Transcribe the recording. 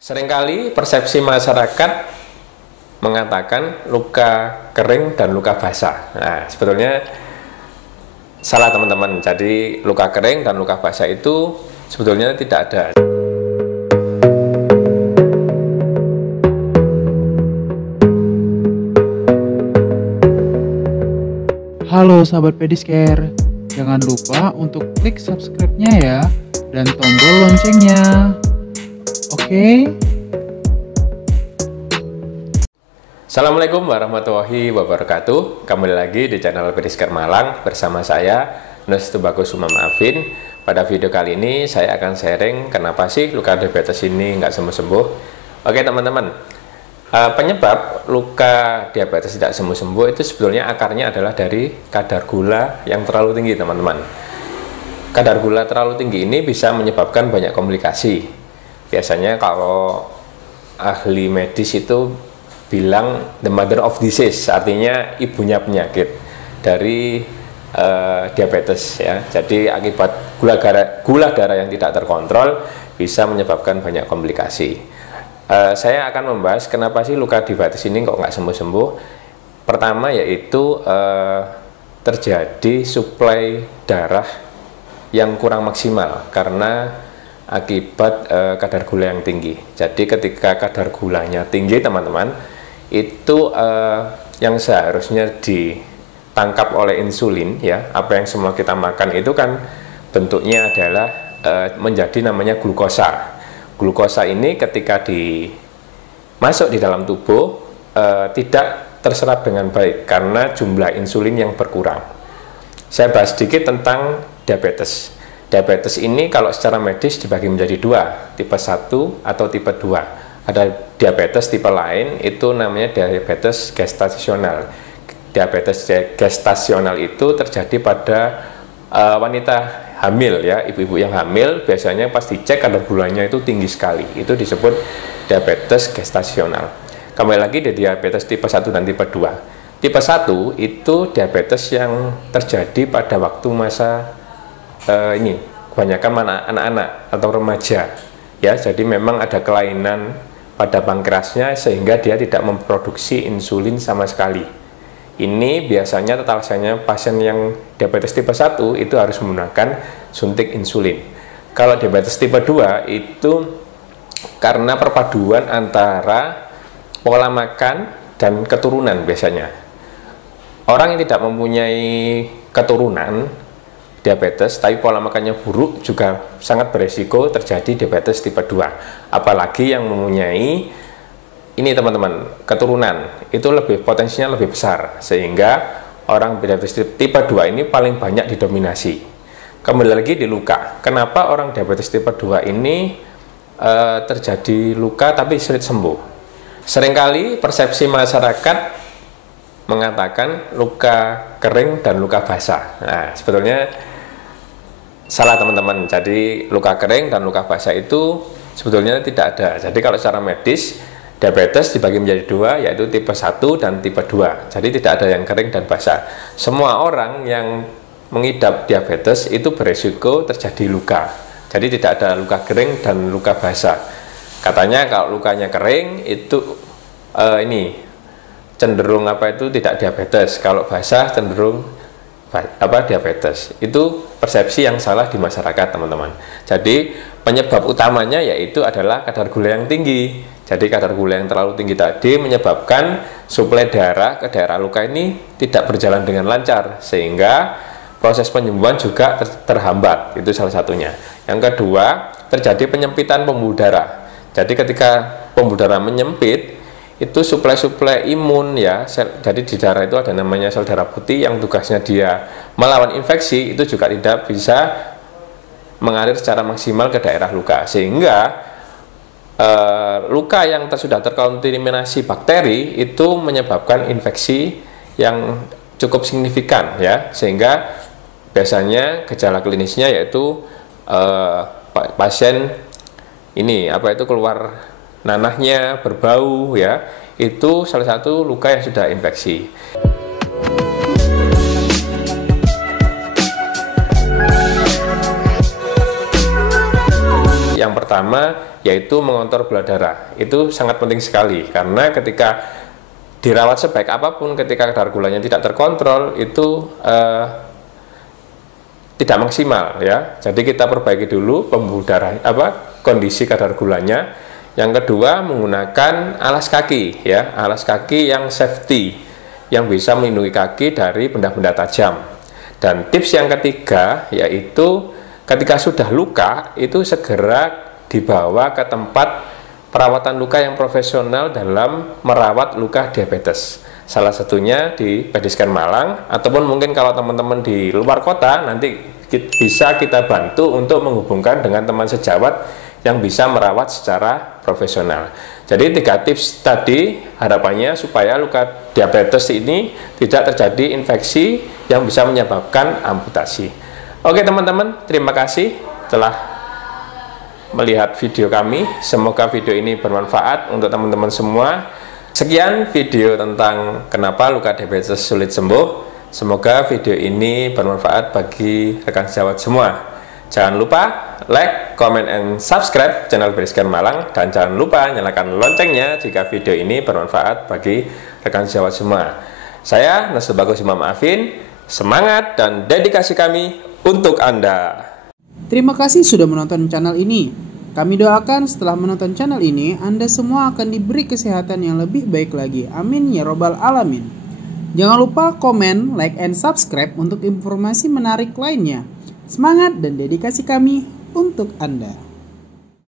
Seringkali persepsi masyarakat mengatakan luka kering dan luka basah. Nah, sebetulnya salah teman-teman. Jadi luka kering dan luka basah itu sebetulnya tidak ada. Halo sahabat Pedicure, jangan lupa untuk klik subscribe-nya ya dan tombol loncengnya. Oke? Assalamualaikum warahmatullahi wabarakatuh. Kembali lagi di channel Pedicure Malang bersama saya Nus Tubagus Umam Afin. Pada video kali ini saya akan sharing kenapa sih luka diabetes ini nggak sembuh-sembuh. Oke teman-teman, penyebab luka diabetes tidak sembuh-sembuh itu sebetulnya akarnya adalah dari kadar gula yang terlalu tinggi teman-teman. Kadar gula terlalu tinggi ini bisa menyebabkan banyak komplikasi. Biasanya kalau ahli medis itu bilang the mother of disease, artinya ibunya penyakit dari diabetes ya. Jadi akibat gula darah yang tidak terkontrol bisa menyebabkan banyak komplikasi. Saya akan membahas kenapa sih luka diabetes ini kok nggak sembuh-sembuh. Pertama yaitu terjadi suplai darah yang kurang maksimal karena akibat kadar gula yang tinggi. Jadi ketika kadar gulanya tinggi teman-teman, itu yang seharusnya ditangkap oleh insulin ya, apa yang semua kita makan itu kan bentuknya adalah menjadi namanya glukosa. Glukosa ini ketika masuk di dalam tubuh tidak terserap dengan baik karena jumlah insulin yang berkurang. Saya bahas sedikit tentang diabetes. Diabetes ini kalau secara medis dibagi menjadi dua, tipe 1 atau tipe 2. Ada diabetes tipe lain, itu namanya diabetes gestasional. Diabetes gestasional itu terjadi pada wanita hamil ya, ibu-ibu yang hamil biasanya pas dicek kadar gulanya itu tinggi sekali. Itu disebut diabetes gestasional. Kembali lagi di diabetes tipe 1 dan tipe 2. Tipe 1 itu diabetes yang terjadi pada waktu masa ini kebanyakan anak-anak atau remaja ya, jadi memang ada kelainan pada pankreasnya sehingga dia tidak memproduksi insulin sama sekali. Ini biasanya tatalasanya pasien yang diabetes tipe 1 itu harus menggunakan suntik insulin. Kalau diabetes tipe 2 itu karena perpaduan antara pola makan dan keturunan biasanya. Orang yang tidak mempunyai keturunan diabetes tapi pola makannya buruk juga sangat beresiko terjadi diabetes tipe 2. Apalagi yang mempunyai ini teman-teman keturunan itu potensinya lebih besar, sehingga orang diabetes tipe 2 ini paling banyak didominasi. Kembali lagi di luka. Kenapa orang diabetes tipe 2 ini terjadi luka tapi sulit sembuh? Seringkali persepsi masyarakat mengatakan luka kering dan luka basah. Nah, sebetulnya salah teman-teman. Jadi luka kering dan luka basah itu sebetulnya tidak ada. Jadi kalau secara medis diabetes dibagi menjadi dua, yaitu tipe 1 dan tipe 2. Jadi tidak ada yang kering dan basah. Semua orang yang mengidap diabetes itu beresiko terjadi luka. Jadi tidak ada luka kering dan luka basah. Katanya kalau lukanya kering itu cenderung tidak diabetes, kalau basah cenderung diabetes. Itu persepsi yang salah di masyarakat teman-teman. Jadi penyebab utamanya yaitu adalah kadar gula yang tinggi. Jadi kadar gula yang terlalu tinggi tadi menyebabkan suplai darah ke daerah luka ini tidak berjalan dengan lancar, sehingga proses penyembuhan juga terhambat. Itu salah satunya. Yang kedua, terjadi penyempitan pembuluh darah. Jadi ketika pembuluh darah menyempit, itu suplai imun ya, jadi di darah itu ada namanya sel darah putih yang tugasnya dia melawan infeksi, itu juga tidak bisa mengalir secara maksimal ke daerah luka, sehingga luka yang sudah terkontaminasi bakteri itu menyebabkan infeksi yang cukup signifikan ya, sehingga biasanya gejala klinisnya yaitu pasien ini keluar nanahnya, berbau ya, itu salah satu luka yang sudah infeksi. Yang pertama yaitu mengontrol gula darah. Itu sangat penting sekali karena ketika dirawat sebaik apapun, ketika kadar gulanya tidak terkontrol itu tidak maksimal ya. Jadi kita perbaiki dulu pembuluh darah kondisi kadar gulanya. Yang kedua menggunakan alas kaki ya, alas kaki yang safety yang bisa melindungi kaki dari benda-benda tajam. Dan tips yang ketiga yaitu ketika sudah luka itu segera dibawa ke tempat perawatan luka yang profesional dalam merawat luka diabetes. Salah satunya di Pediscare Malang, ataupun mungkin kalau teman-teman di luar kota nanti bisa kita bantu untuk menghubungkan dengan teman sejawat yang bisa merawat secara profesional. Jadi 3 tips tadi harapannya supaya luka diabetes ini tidak terjadi infeksi yang bisa menyebabkan amputasi. Oke teman-teman, terima kasih telah melihat video kami. Semoga video ini bermanfaat untuk teman-teman semua. Sekian video tentang kenapa luka diabetes sulit sembuh. Semoga video ini bermanfaat bagi rekan sejawat semua. Jangan lupa like, comment, and subscribe channel Pediscare Malang, dan jangan lupa nyalakan loncengnya jika video ini bermanfaat bagi rekan sejawat semua. Saya Nus Bagus Imam Afin. Semangat dan dedikasi kami untuk Anda. Terima kasih sudah menonton channel ini. Kami doakan setelah menonton channel ini, Anda semua akan diberi kesehatan yang lebih baik lagi. Amin ya robbal alamin. Jangan lupa komen, like, and subscribe untuk informasi menarik lainnya. Semangat dan dedikasi kami untuk Anda.